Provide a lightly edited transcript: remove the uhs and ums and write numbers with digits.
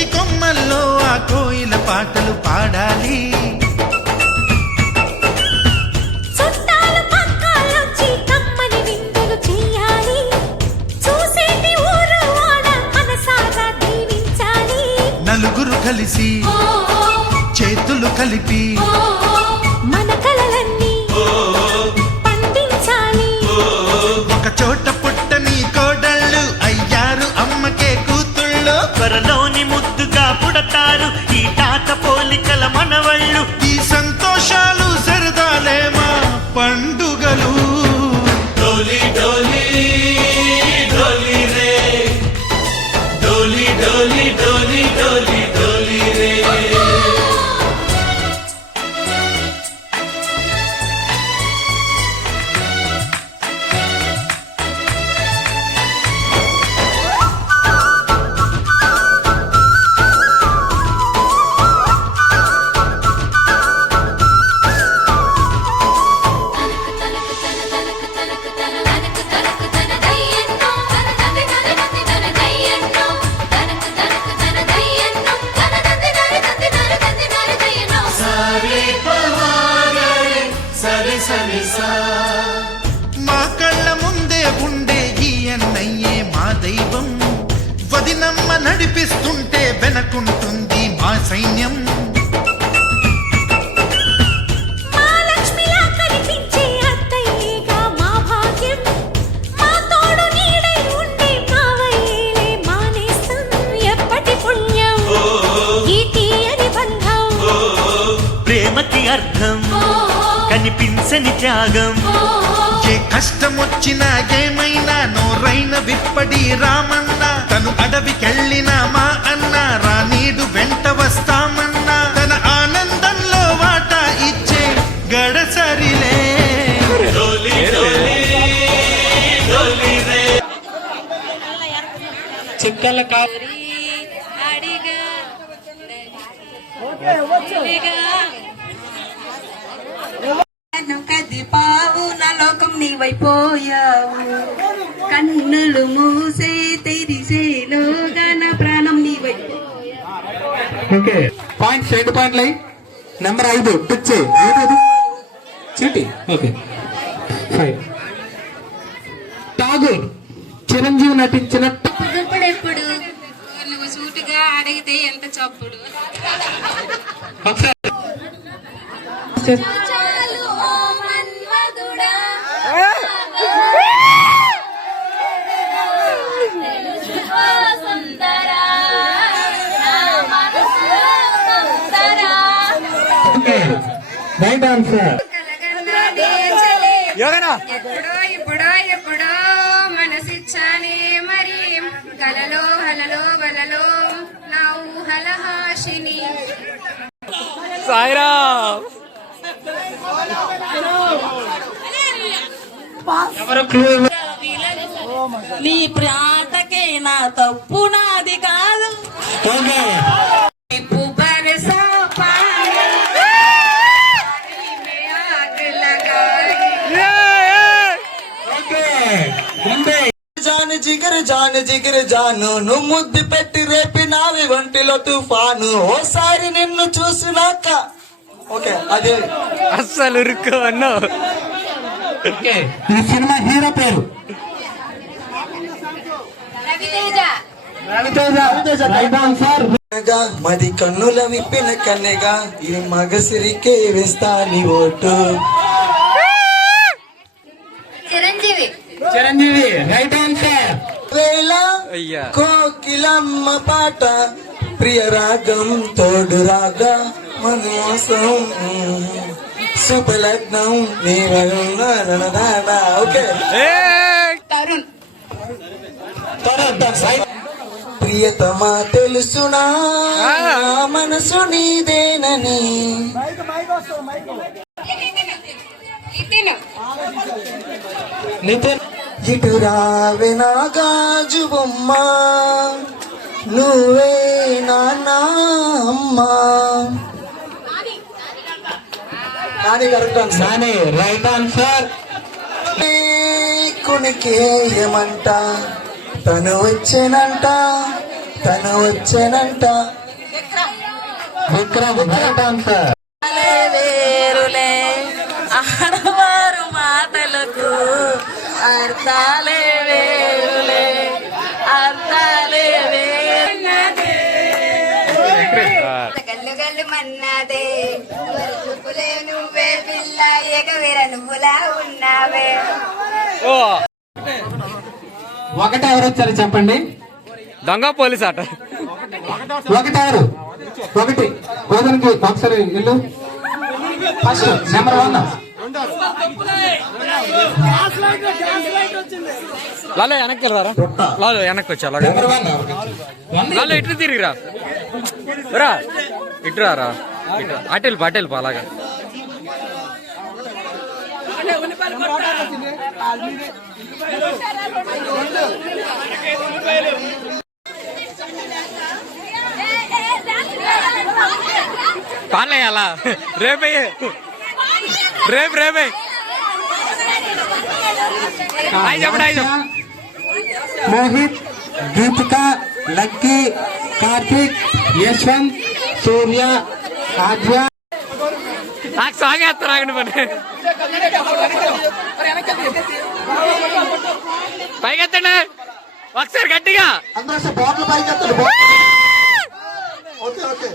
పిచ్చి కొమ్మల్లో ఆ కోయిల పాటలు పాడాలి. చుట్టాలు పక్కాలొచ్చి కమ్మని విందులు చేయాలి. చూసేటి ఊరు వాడ మనసారా దీవించాలి. నలుగురు కలిసి చేతులు కలిపి మన కలలన్నీ పండించాలి. ఒక చోట పుట్టని కోడళ్ళు అయ్యారు అమ్మకే కూతుళ్ళు. త్వరలోని ముద్దుగా పుడతారు ఈ తాత పోలికల మనవళ్ళు. ఈ సంతోషాలు సరదాలే మా పండుగలు. డోలి డోలి డోలి రే, డోలి డోలి డోలి డోలి డోలి రే. మా కళ్ళ ముందే ఉండే ఈ అన్నయ్యే మా దైవం. వదినమ్మ నడిపిస్తుంటే వెనకుంటుంది మా సైన్యం. మా లక్ష్మిలా కనిపించే అత్తయ్యేగా మా భాగ్యం. మా తోడు నీడై ఉండే మావయ్యేలే మా నేస్తం. ఎప్పటి పుణ్యం ఈ తీయని బంధం. ప్రేమకి అర్థం కనిపించని త్యాగం. ఏ కష్టం వచ్చినా ఏమైనా నోరైన విప్పడి రామన్న. తను అడవికెళ్ళిన మా అన్న రానీడు వెంట వస్తామన్నా. తన ఆనందంలో వాటా ఇచ్చే గడసరిలే. డోలి డోలి డోలి రే. చిక్కల కదిపావు నా లోకం నీవైపోయావు. కన్నులు మూసే తెరిసేలోగా నా ప్రాణం నీవైపోయావు. ఓకే పాయింట్స్ 2 పాయింట్లు. నెంబర్ 5 పిచ్చే ఏదది చీటి. ఓకే 5. ఠాగూర్ చిరంజీవి నటించిన ఎప్పుడు నువ్వు సూటిగా అడిగితే ఎంత చప్పుడు. Right answer. ఎప్పుడో ఇప్పుడో ఎప్పుడో మనసిచ్చానే మరి కలలో హలలో వలలో నా ఊహల హాషిని. ఎవరు క్లూ? నీ ప్రాటకే నా తప్పు నాది కాదు. ఓకే జాను జిగరు జాను నువ్వు ముద్దు పెట్టి రేపి నావి వంటిలో తుఫాను. ఓసారి నిన్ను చూసినాక ఓకే అది అస్సలు ఉరుకు అన్నా. ఓకే ఈ సినిమా హీరో పేరు రవితేజ. Right answer. మది కన్నుల విప్పిన కన్నెగా ఈ మగసిరికే వేస్తా నీ ఓటు. Chiranjeevi right answer. వేళ కోకిలమ్మ పాట ప్రియ రాగం తోడు రాగా మనోసం శుభలగ్నం నీ ఓకే తరుణ్ ప్రియతమా తెలుసునా మనసు నీదేనని. నితిన్ ఇటు రావే నా గాజు బొమ్మ నువ్వే నాన్న అమ్మా. Nani correct answer. Nani right answer. కొనికేయమంట తను వచ్చేనంట తను వచ్చానంట. విక్రమ్ వేదాంత. వేరులే ఆడవారు మాటలకు అర్థాలే వేరులే అర్థాలే వేరులే. గల్లు గల్లు మన్నాదే చూపులే నువ్వే పిల్ల ఎగవేర నువ్వులా ఉన్నావే. ఒకటి ఎవరు వచ్చారు చెప్పండి. దొంగ పోలీస్ ఆట. ఒకటి ఎవరు? ఒకటి గోధుమకి ఒకసారి ఇల్లు. First number 1. లాలో వెనక్కి వెళ్ళారా? లాలో వెనక్కి వచ్చా. అలాగే నెంబర్ 1 లాలో ఇట్లు తిరిగిరా రా, ఇటు రారా, అటెల్ అలాగా. పాలయ్యాలా రేపే రేపే చెప్పండి. మోహిత్, గీతిక, లక్కీ, కార్తీక్, యశ్వంత్, సూర్య, ఆద్య. నాకు సాంగ్ వేస్తారు ఆగండి పని. పైకెత్తండి ఒకసారి గట్టిగా. అందరూ బాటిల్ పైకి ఎత్తండి. Okay okay